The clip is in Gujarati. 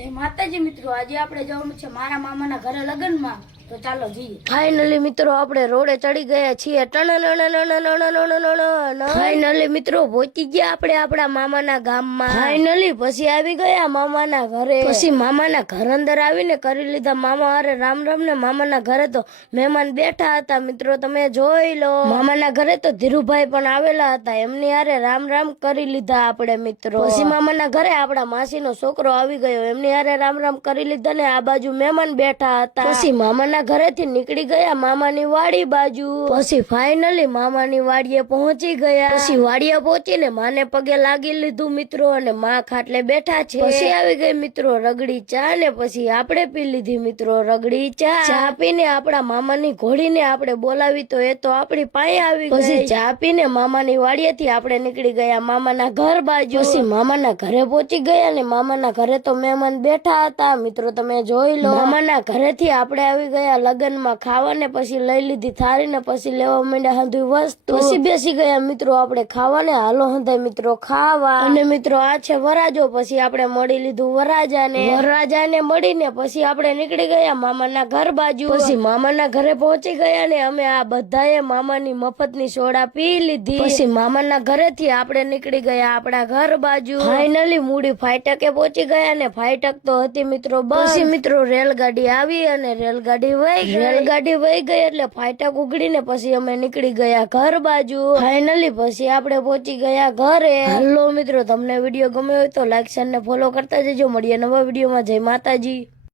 જય માતાજી મિત્રો, આજે આપણે જવાનું છે મારા મામાના ઘરે લગ્નમાં, તો ચાલો જઈએ। ફાઇનલી મિત્રો આપણે રોડે ચડી ગયા છીએ। ફાઇનલી મિત્રો પહોંચી ગયા આપણે આપણા મામાના ગામમાં। ફાઇનલી પછી આવી ગયા મામાના ઘરે। પછી મામાના ઘર અંદર આવીને કરી લીધા મામા હારે રામ રામ ને મામાના ઘરે તો મહેમાન બેઠા હતા મિત્રો, તમે જોઈ લો। મામાના ઘરે તો ધીરુભાઈ પણ આવેલા હતા, એમની હારે રામ રામ કરી લીધા આપણે મિત્રો। પછી મામાના ઘરે આપણા માસીનો છોકરો આવી ગયો, એમની હારે રામ રામ કરી લીધા ને આ બાજુ મહેમાન બેઠા હતા। પછી મામાના ઘરેથી નીકળી ગયા મામાની વાડી બાજુ। પછી ફાઇનલી મામાની વાડીએ પહોંચી ગયા। પછી વાડીએ પહોંચીને માને પગે લાગી લીધું મિત્રો, અને માં ખાટલે બેઠા છે। પછી આવી ગઈ મિત્રો રગડી ચા, ને પછી આપણે પી લીધી મિત્રો રગડી ચા। ચા પીને આપણા મામાની ઘોડીને આપણે બોલાવી તો એ તો આપણી પાસે આવી ગઈ। પછી ચા પીને મામાની વાડીએથી આપણે નીકળી ગયા મામાના ઘર બાજુ। પછી મામાના ઘરે પહોંચી ગયા, ને મામાના ઘરે તો મહેમાન બેઠા હતા મિત્રો, તમે જોઈ લો। મામાના ઘરેથી આપણે આવી ગયા લગનમાં ખાવા, ને પછી લઈ લીધી થાળી, ને પછી લેવા માંડ્યા હંધુઈ વસ્તુ। પછી બેસી ગયા મિત્રો આપણે ખાવા, ને હાલો હંધાઈ મિત્રો ખાવા। અને મિત્રો આ છે વરાજો। પછી આપણે મળી લીધું વરાજાને મળીને પછી આપણે નીકળી ગયા મામાના ઘર બાજુ। પછી મામાના ઘરે પહોંચી ગયા, ને અમે આ બધાએ મામાની મફતની સોડા પી લીધી। પછી મામાના ઘરેથી આપણે નીકળી ગયા આપણા ઘર બાજુ। ફાઇનલી મૂડી ફાટકે પહોંચી ગયા, ને ફાટક તો હતી મિત્રો બસ। પછી મિત્રો રેલગાડી આવી અને રેલગાડી વહી ગઈ એટલે ફાટક ઉગડીને પછી અમે નીકળી ગયા ઘર બાજુ। ફાઇનલી પછી આપણે પહોંચી ગયા ઘરે। હાલો મિત્રો, તમને વિડીયો ગમ્યો હોય તો લાઈક શેર ને ફોલો કરતા જજો। મળીએ નવા વિડીયોમાં। જય માતાજી।